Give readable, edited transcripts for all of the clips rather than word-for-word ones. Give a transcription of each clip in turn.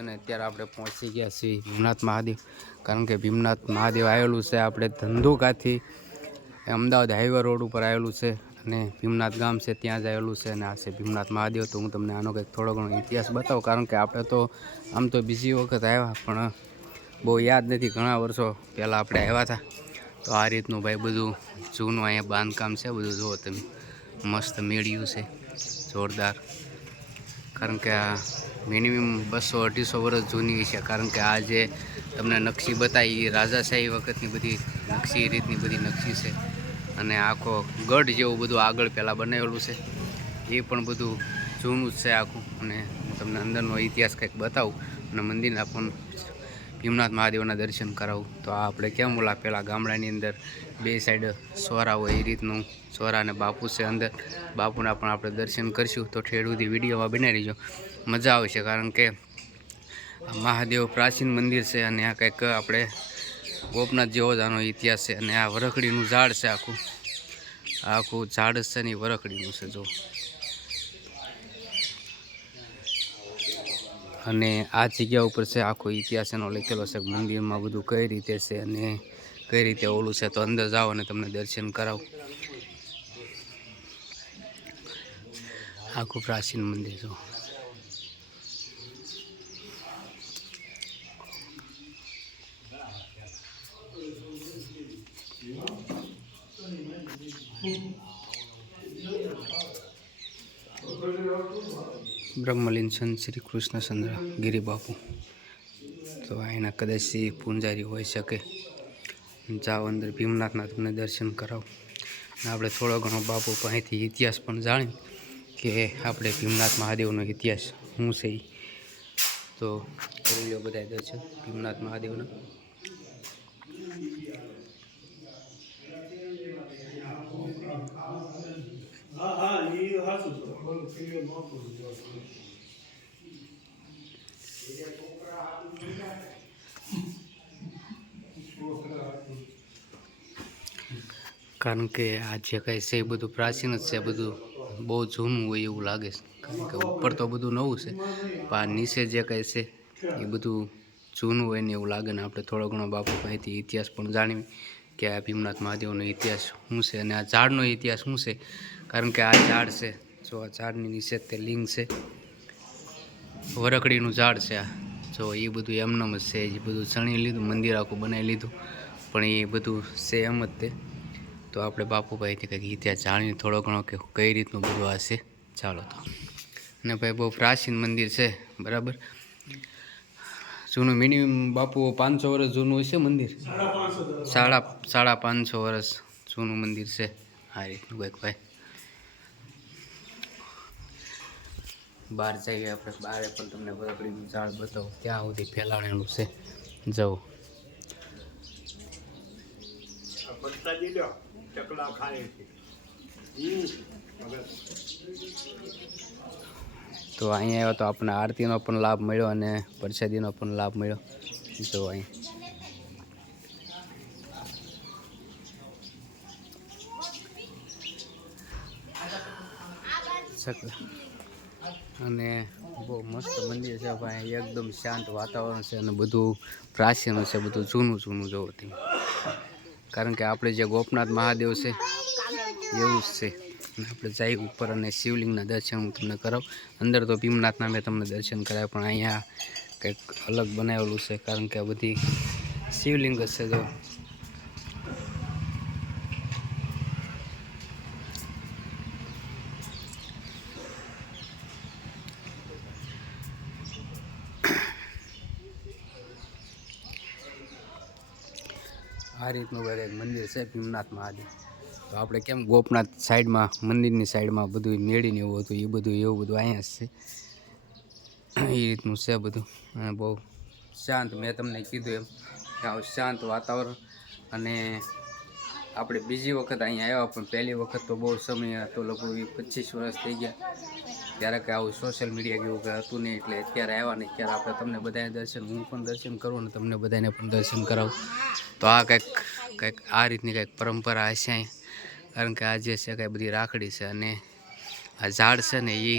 અને અત્યારે આપણે પહોંચી ગયા છીએ ભીમનાથ મહાદેવ, કારણ કે ભીમનાથ મહાદેવ આવેલું છે આપણે ધંધુકાથી અમદાવાદ હાઈવે રોડ ઉપર આવેલું છે અને ભીમનાથ ગામ છે ત્યાં જ આવેલું છે અને આ છે ભીમનાથ મહાદેવ. તો હું તમને આનો કંઈક થોડો ઘણો ઇતિહાસ બતાવું, કારણ કે આપણે તો આમ તો બીજી વખત આવ્યા પણ બહુ યાદ નથી, ઘણા વર્ષો પહેલાં આપણે આવ્યા હતા. તો આ રીતનું ભાઈ બધું જૂનું અહીંયા બાંધકામ છે, બધું જુઓ તમે, મસ્ત મેળ્યું છે જોરદાર. કારણ કે આ મિનિમમ 200-250 વર્ષ જૂની છે, કારણ કે આ જે તમને નકશી બતાવી એ રાજાશાહી વખતની બધી નકશી, રીતની બધી નકશી છે. અને આખો ગઢ જેવું બધું આગળ પહેલાં બનાવેલું છે, એ પણ બધું જૂનું જ છે આખું. અને હું તમને અંદરનો ઇતિહાસ કંઈક બતાવું અને મંદિરના પણ ભીમનાથ મહાદેવના દર્શન કરાવું. તો આ આપણે કેમ ઓલા પહેલાં ગામડાની અંદર બે સાઈડ સોરા હોય એ રીતનું સોરા અને બાપુ છે અંદર, બાપુના પણ આપણે દર્શન કરીશું. તો ઠેર સુધી વિડીયોમાં બનાવી રહીજો, મજા આવશે. કારણ કે મહાદેવ પ્રાચીન મંદિર છે અને આ કંઈક આપણે ગોપનાથ જેવો જ આનો ઇતિહાસ છે. અને આ વરખડીનું ઝાડ છે, આખું ઝાડ છે ને વરખડીનું છે જો. અને આ જગ્યા ઉપર છે આખો ઇતિહાસ એનો લખેલો છે, મંદિરમાં બધું કઈ રીતે છે અને કઈ રીતે ઓલું છે. તો અંદર જાઓ અને તમને દર્શન કરાવું. આખું પ્રાચીન મંદિર જો. બ્રહ્મલીન સંત શ્રી કૃષ્ણચંદ્ર ગિરી બાપુ, તો અહીંના કદાચ પૂંજારી હોઈ શકે. જાઓ અંદર ભીમનાથના તમને દર્શન કરાવો. અને આપણે થોડો ઘણો બાપુ પાસેથી ઇતિહાસ પણ જાણી કે આપણે ભીમનાથ મહાદેવનો ઇતિહાસ શું છે. તો કરી લો બધા દર્શન ભીમનાથ મહાદેવના. કારણ કે આ જે કાંઈ છે એ બધું પ્રાચીન જ છે, બધું બહુ જૂનું હોય એવું લાગે છે. કારણ કે ઉપર તો બધું નવું છે પણ આ નીચે જે કાંઈ છે એ બધું જૂનું હોય ને એવું લાગે. ને આપણે થોડો ઘણો બાપુ પાસેથી ઇતિહાસ પણ જાણવી કે આ ભીમનાથ મહાદેવનો ઇતિહાસ શું છે અને આ ઝાડનો ઇતિહાસ શું છે. કારણ કે આ ઝાડ છે જો, આ ઝાડની નીચે તે લિંગ છે, વરખડીનું ઝાડ છે આ જો. એ બધું એમનેમ જ છે, એ બધું ચણી લીધું, મંદિર આખું બનાવી લીધું, પણ એ બધું છે એમ જ તે. તો આપણે બાપુભાઈથી કંઈક ઇતિહાસ જાણીએ થોડો ઘણો કે કઈ રીતનું બધું આ છે. ચાલો તો. અને ભાઈ બહુ પ્રાચીન મંદિર છે બરાબર, જૂનું મિનિમમ બાપુ 500 વર્ષ જૂનું હશે મંદિર, 550 વર્ષ જૂનું મંદિર છે. આ રીતનું કંઈક ભાઈ. બહાર જઈએ આપણે, બહાર પણ તમને વરખડીનું ઝાડ બતાવો, ત્યાં સુધી ફેલાણેલું છે જવું. તો અહીંયા આવ્યો તો આપણને આરતીનો પણ લાભ મળ્યો અને પ્રસાદીનો પણ લાભ મળ્યો જો અહીં. અને બહુ મસ્ત મંદિર છે ભાઈ, એકદમ શાંત વાતાવરણ છે અને બધું પ્રાચીન છે, બધું જૂનું જૂનું જોવો તમે. કારણ કે આપણે જે ગોપનાથ મહાદેવ છે એવું જ છે. આપણે જઈ ઉપર અને શિવલિંગના દર્શન હું તમને કરાવું. અંદર તો ભીમનાથના મેં તમને દર્શન કરાવ્યા, પણ અહીંયા કંઈક અલગ બનાવેલું છે, કારણ કે આ બધી શિવલિંગ જ છે જો. આ રીતનું એક મંદિર છે ભીમનાથ મહાદેવ. તો આપણે કેમ ગોપનાથ સાઈડમાં મંદિરની સાઈડમાં બધું મેળીને એવું હતું, એ બધું એવું બધું અહીંયા જ છે. એ રીતનું છે બધું. અને બહુ શાંત, મેં તમને કીધું એમ કે આવું શાંત વાતાવરણ. અને આપણે બીજી વખત અહીંયા આવ્યા, પણ પહેલી વખત તો બહુ સમય હતો, લગભગ 25 વર્ષ થઈ ગયા, ત્યારે કે આવું સોશિયલ મીડિયા જેવું કંઈ હતું નહીં. એટલે અત્યારે આવ્યા ને ત્યારે આપણે તમને બધાને દર્શન, હું પણ દર્શન કરું અને તમને બધાને પણ દર્શન કરાવું. તો આ કંઈક આ રીતની કંઈક પરંપરા હશે અહીં. કારણ કે આ જે છે કાંઈ બધી રાખડી છે અને આ ઝાડ છે ને એ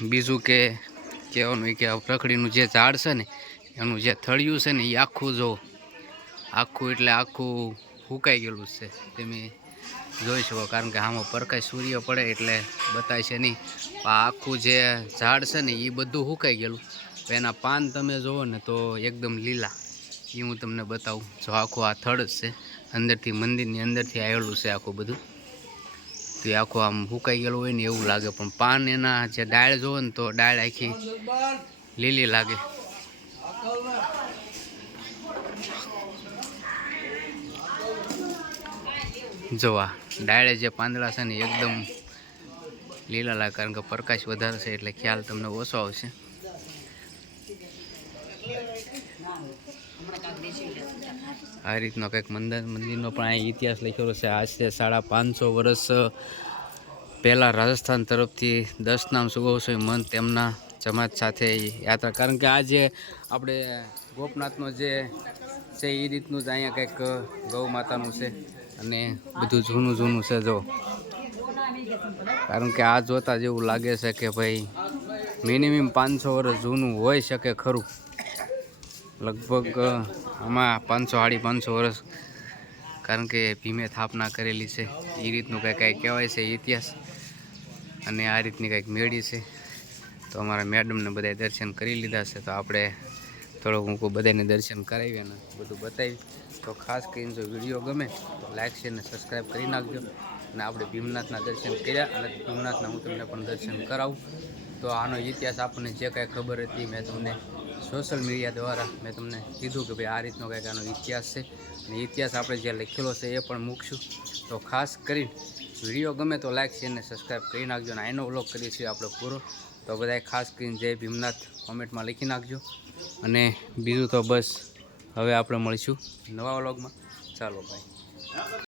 બીજું કે કહેવાનું કે રખડીનું જે ઝાડ છે ને એનું જે થળિયું છે ને એ આખું જો આખું એટલે આખું સુકાઈ ગયેલું છે. તમે જોઈ શકો, કારણ કે આમાં પ્રકાશ સૂર્ય પડે એટલે બતાય છે નહીં. આ આખું જે ઝાડ છે ને એ બધું સુકાઈ ગયેલું. એના પાન તમે જુઓ ને તો એકદમ લીલા. એ હું તમને બતાવું. જો આખું આ થડ જ છે, અંદરથી મંદિરની અંદરથી આવેલું છે આખું બધું. તો એ આખું આમ સુકાઈ ગયેલું હોય ને એવું લાગે, પણ પાન એના જે ડાળ જુઓ ને તો ડાળ આખી લીલી લાગે. જોવા ડાળે જે પાંદડા છે ને એકદમ લીલા લાગે, કારણ કે પ્રકાશ વધારે છે એટલે ખ્યાલ તમને ઓછો આવશે. આ રીતનો કંઈક મંદિરનો પણ અહીં ઇતિહાસ લખેલો છે. આજથી 550 વર્ષ પહેલાં રાજસ્થાન તરફથી 10 નામ સુગોસ્વામી મહંત તેમના જમાત સાથે યાત્રા, કારણ કે આ જે આપણે ગોપનાથનો જે છે એ રીતનું જ અહીંયા કંઈક ગૌ માતાનું છે અને બધું જૂનું છે. જો કારણ કે આ જોતા જેવું લાગે છે કે ભાઈ મિનિમમ 500 વર્ષ જૂનું હોઈ શકે ખરું. લગભગ આમાં 500-550 વર્ષ, કારણ કે ભીમે સ્થાપના કરેલી છે એ રીતનું કંઈક કહેવાય છે ઇતિહાસ. અને આ રીતની કંઈક મેળી છે. તો અમારા મેડમને બધા દર્શન કરી લીધા છે, તો આપણે થોડુંક હું બધાને દર્શન કરાવી અને બધું બતાવી. તો ખાસ કરીને જો વિડીયો ગમે તો લાઈક શેર અને સબસ્ક્રાઈબ કરી નાખજો. અને આપણે ભીમનાથના દર્શન કર્યા અને ભીમનાથના હું તમને પણ દર્શન કરાવું. તો આનો ઇતિહાસ આપણને જે કાંઈ ખબર હતી મેં તમને સોશિયલ મીડિયા દ્વારા મેં તમને કીધું કે ભાઈ આ રીતનો કંઈક આનો ઇતિહાસ છે. અને ઇતિહાસ આપણે જે લખેલો છે એ પણ મૂકશું. તો ખાસ કરીને વિડીયો ગમે તો લાઈક શેર અને સબસ્ક્રાઈબ કરી નાખજો. અને આનો વ્લોગ કરીશું આપણે પૂરો. તો બધાએ ખાસ કરીને જય ભીમનાથ કોમેન્ટમાં લખી નાખજો. અને બીજું તો બસ, હવે આપણે મળીશું નવા વ્લોગમાં. ચાલો ભાઈ.